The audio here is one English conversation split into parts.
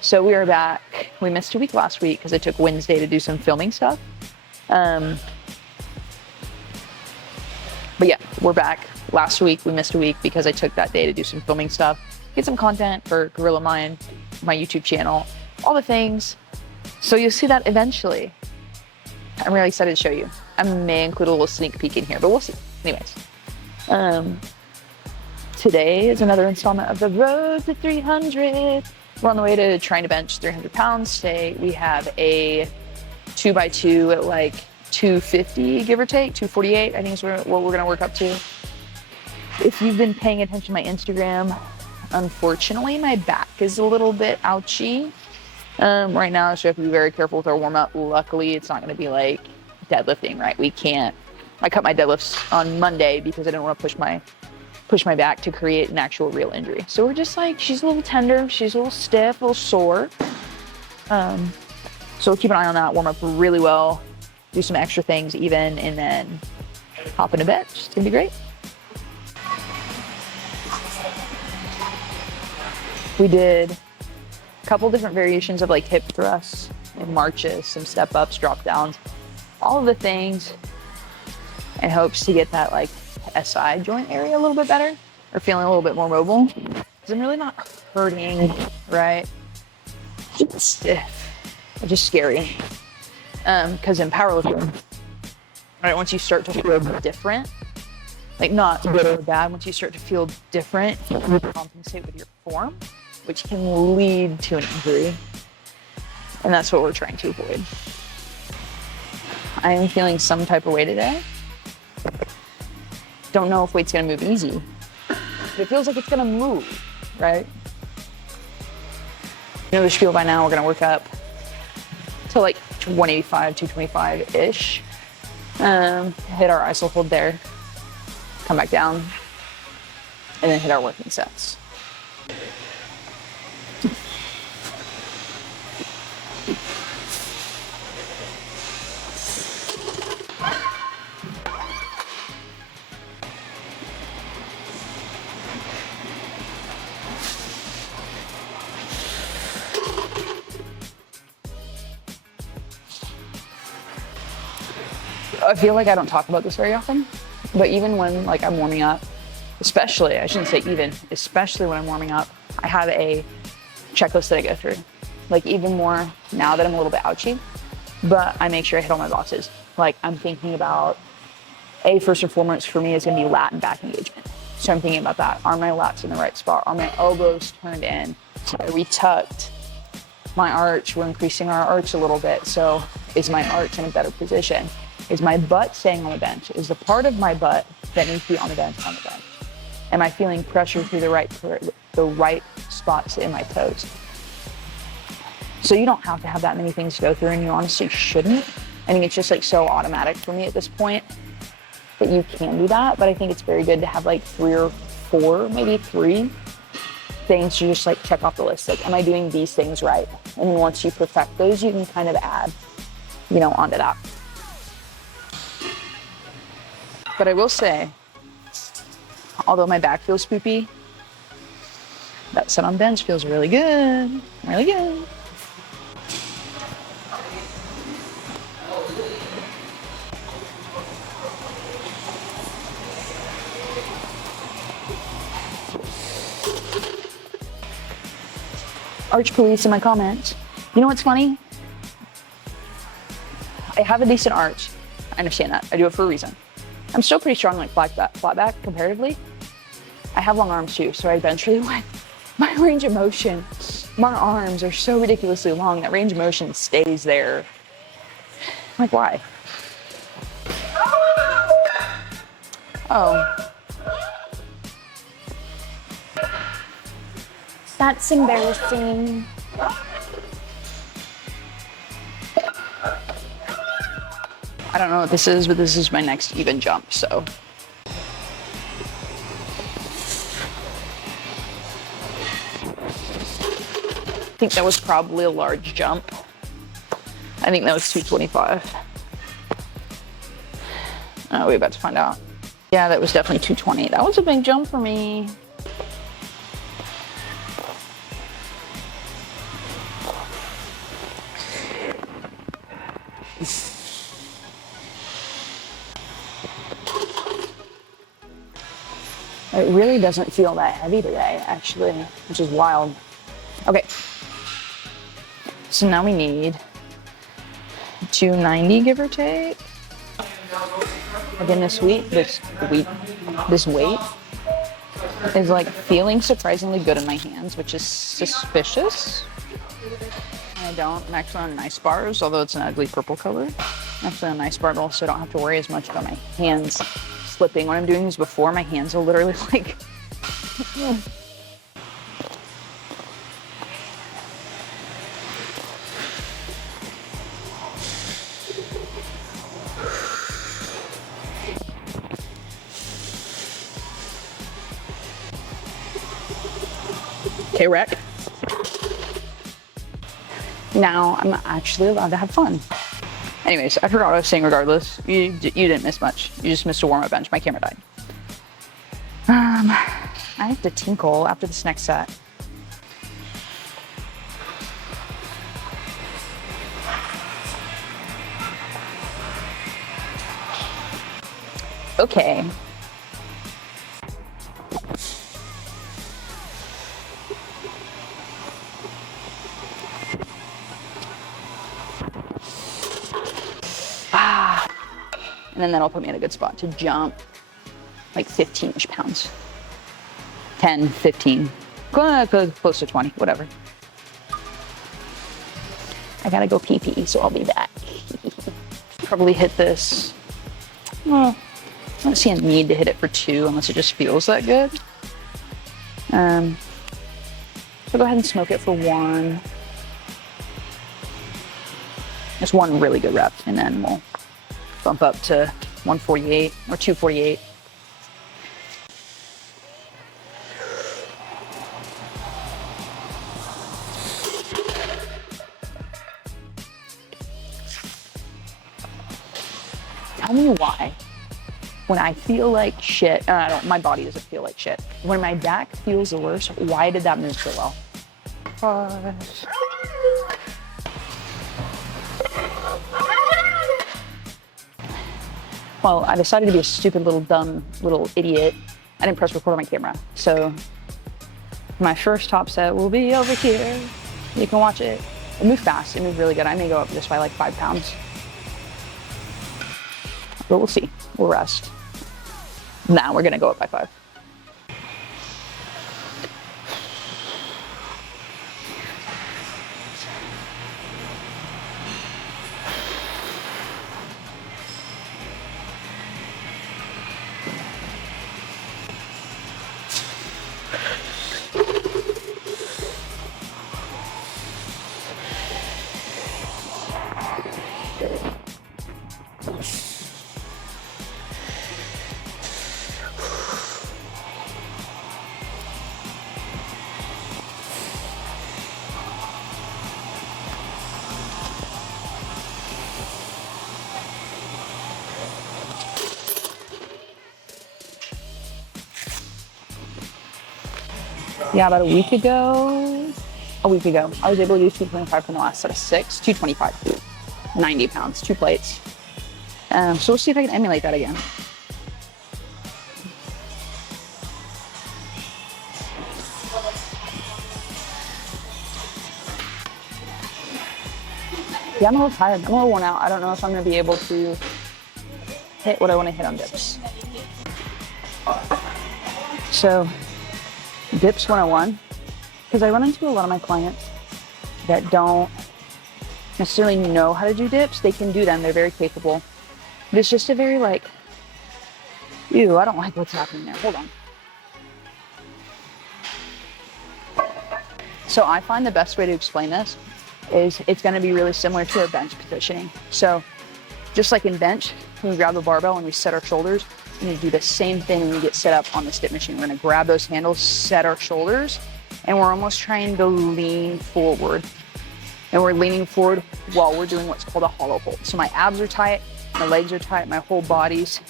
So we are back. We missed a week last week because I took Wednesday to do some filming stuff. But yeah, we're back. Last week we missed a week because I took that day to do some filming stuff, get some content for Gorillamind, my YouTube channel, all the things. So you'll see that eventually. I'm really excited to show you. I may include a little sneak peek in here, but we'll see. Anyways, today is another installment of the Road to 300. We're on the way to trying to bench 300 pounds. Today we have a 2x2 at like 250, give or take, 248, I think is what we're gonna work up to. If you've been paying attention to my Instagram, unfortunately my back is a little bit ouchy right now, so we have to be very careful with our warm up. Luckily, it's not gonna be like deadlifting, right? I cut my deadlifts on Monday because I didn't want to push my back to create an actual real injury. So we're just like, she's a little tender, she's a little stiff, a little sore. So we'll keep an eye on that, warm up really well, do some extra things even, and then hop into bench. It's gonna be great. We did a couple different variations of like hip thrusts and marches, some step ups, drop downs, all of the things in hopes to get that like SI joint area a little bit better or feeling a little bit more mobile. Because I'm really not hurting, right? It's stiff, it's just scary. Because in powerlifting, right, once you start to feel different, like not good or bad, once you start to feel different, you compensate with your form, which can lead to an injury. And that's what we're trying to avoid. I am feeling some type of way today. Don't know if weight's gonna move easy, but it feels like it's gonna move, right? You know the spiel by now, we're gonna work up to like 185, 225-ish. Hit our iso hold there, come back down, and then hit our working sets. I feel like I don't talk about this very often, but even when like I'm warming up, especially, I shouldn't say even, especially when I'm warming up, I have a checklist that I go through. Like even more now that I'm a little bit ouchy, but I make sure I hit all my boxes. Like I'm thinking about, first and foremost for me is gonna be lat and back engagement. So I'm thinking about that. Are my lats in the right spot? Are my elbows turned in? Are we tucked? My arch, we're increasing our arch a little bit. So is my arch in a better position? Is my butt staying on the bench? Is the part of my butt that needs to be on the bench on the bench? Am I feeling pressure through the right spots in my toes? So you don't have to have that many things to go through, and you honestly shouldn't. I think it's just like so automatic for me at this point that you can do that, but I think it's very good to have like 3 or 4, maybe 3 things to just like check off the list. Like, am I doing these things right? And once you perfect those, you can kind of add, onto that. But I will say, although my back feels poopy, that set on bench feels really good, really good. Arch police in my comments. You know what's funny? I have a decent arch. I understand that. I do it for a reason. I'm still pretty strong like flat back comparatively. I have long arms too, so I bench really wide. My range of motion, my arms are so ridiculously long that range of motion stays there. Like, why? Oh. That's embarrassing. I don't know what this is, but this is my next even jump, so. I think that was probably a large jump. I think that was 225. Oh, we're about to find out. Yeah, that was definitely 220. That was a big jump for me. It really doesn't feel that heavy today, actually, which is wild. Okay. So now we need 290, give or take. Again, this weight is like feeling surprisingly good in my hands, which is suspicious. I don't. I'm actually on nice bars, although it's an ugly purple color. I'm actually on nice bar, but also don't have to worry as much about my hands slipping. When I'm doing these before, my hands are literally like... Okay, wreck. Now I'm actually allowed to have fun. Anyways, I forgot what I was saying regardless. You didn't miss much. You just missed a warm-up bench. My camera died. I have to tinkle after this next set. Okay. And then that'll put me in a good spot to jump like 15-ish pounds. 10, 15, close to 20, whatever. I gotta go pee-pee, so I'll be back. Probably hit this. Well, I don't see a need to hit it for 2 unless it just feels that good. So go ahead and smoke it for 1. Just 1 really good rep, and then we'll bump up to 148 or 248. Tell me why, when I feel like shit, my body doesn't feel like shit. When my back feels the worst, why did that move so well? 5. Well, I decided to be a stupid dumb little idiot. I didn't press record on my camera. So my first top set will be over here. You can watch it. It moved fast, it moved really good. I may go up just by like 5 pounds. But we'll see, we'll rest. Now we're gonna go up by 5. Yeah, about a week ago, I was able to do 225 from the last set of 6, 225, 90 pounds, 2 plates. So we'll see if I can emulate that again. Yeah, I'm a little tired. I'm a little worn out. I don't know if I'm going to be able to hit what I want to hit on dips. So, dips 101, because I run into a lot of my clients that don't necessarily know how to do dips. They can do them. They're very capable. But it's just a very ew, I don't like what's happening there. Hold on. So I find the best way to explain this is it's going to be really similar to our bench positioning. So just like in bench, when we grab the barbell and we set our shoulders, we need to do the same thing when we get set up on the step machine. We're going to grab those handles, set our shoulders, and we're almost trying to lean forward. And we're leaning forward while we're doing what's called a hollow hold. So my abs are tight, my legs are tight, my whole body's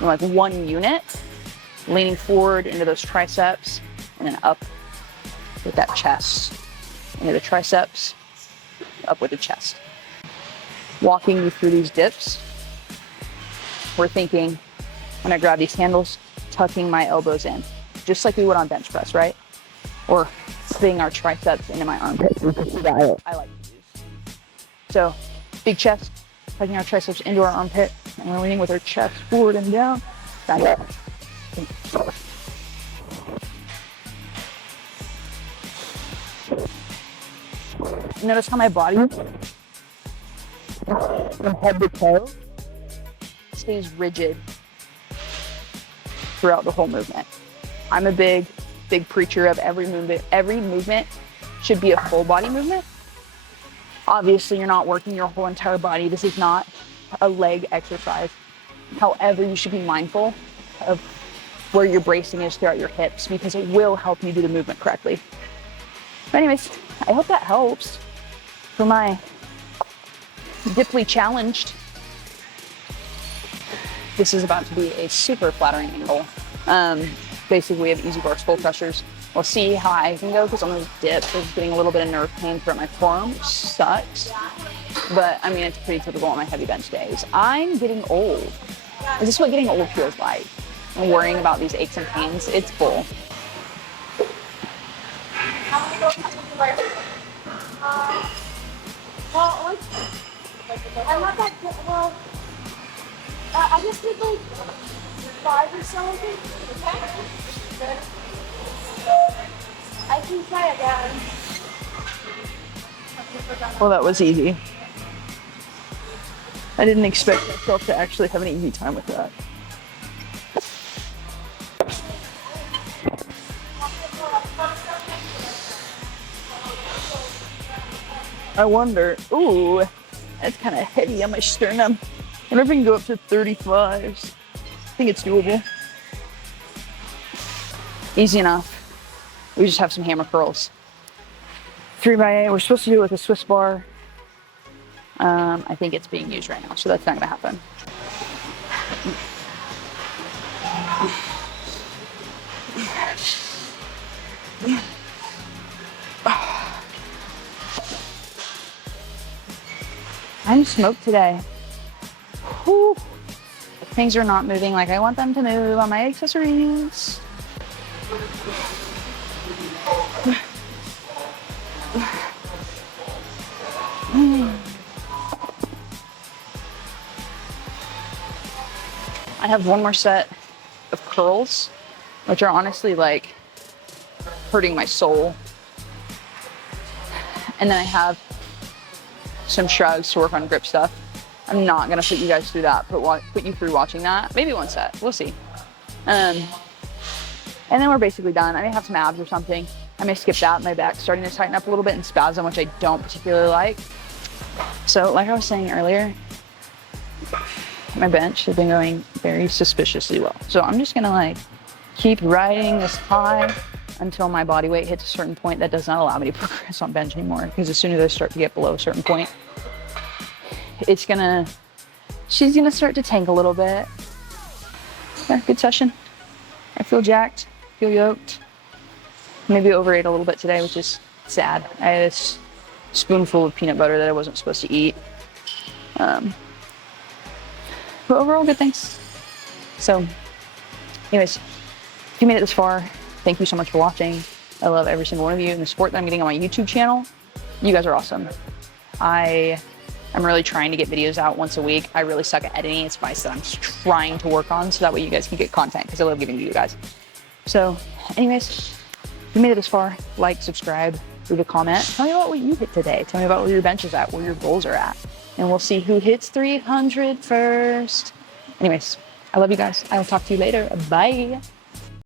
in like one unit, leaning forward into those triceps, and then up with that chest. Into the triceps, up with the chest. walking you through these dips, we're thinking, when I grab these handles, tucking my elbows in, just like we would on bench press, right? Or fitting our triceps into my armpits. I like to use. So, big chest, tucking our triceps into our armpit, and we're leaning with our chest forward and down. Back up. Notice how my body, from head to toe, stays rigid throughout the whole movement. I'm a big preacher of every movement. Every movement should be a full body movement. Obviously, you're not working your whole entire body. This is not a leg exercise. However, you should be mindful of where your bracing is throughout your hips because it will help you do the movement correctly. But anyways, I hope that helps for my diply challenged. This is about to be a super flattering angle. Basically, we have easy bar skull crushers. We'll see how high I can go because on those dips, I was getting a little bit of nerve pain throughout my forearm, which sucks. But I mean, it's pretty typical on my heavy bench days. I'm getting old. Is this what getting old feels like? And worrying about these aches and pains, it's bull. I'm not that good. Well, I just did like 5 or something. Okay. I can try again. Well, that was easy. I didn't expect myself to actually have an easy time with that. I wonder, ooh, that's kind of heavy on my sternum. I wonder if we can go up to 35s. I think it's doable. Easy enough. We just have some hammer curls. 3x8, we're supposed to do it with a Swiss bar. I think it's being used right now, so that's not gonna happen. I'm smoked today. Whew. Things are not moving like I want them to move on my accessories. I have one more set of curls, which are honestly like hurting my soul. And then I have some shrugs to work on grip stuff. I'm not gonna put you guys through that, put you through watching that. Maybe one set, we'll see. And then we're basically done. I may have some abs or something. I may skip that. My back's starting to tighten up a little bit and spasm, which I don't particularly like. So like I was saying earlier, my bench has been going very suspiciously well. So I'm just gonna like keep riding this high until my body weight hits a certain point that does not allow me to progress on bench anymore. Because as soon as I start to get below a certain point, she's gonna start to tank a little bit. Yeah, good session. I feel jacked, feel yoked. Maybe overate a little bit today, which is sad. I had this spoonful of peanut butter that I wasn't supposed to eat. But overall, good things. So, anyways, if you made it this far, thank you so much for watching. I love every single one of you and the support that I'm getting on my YouTube channel. You guys are awesome. I'm really trying to get videos out once a week. I really suck at editing. It's advice that I'm trying to work on so that way you guys can get content because I love giving to you guys. So, anyways, if you made it this far, like, subscribe, leave a comment. Tell me about what you hit today. Tell me about where your bench is at, where your goals are at. And we'll see who hits 300 first. Anyways, I love you guys. I will talk to you later. Bye.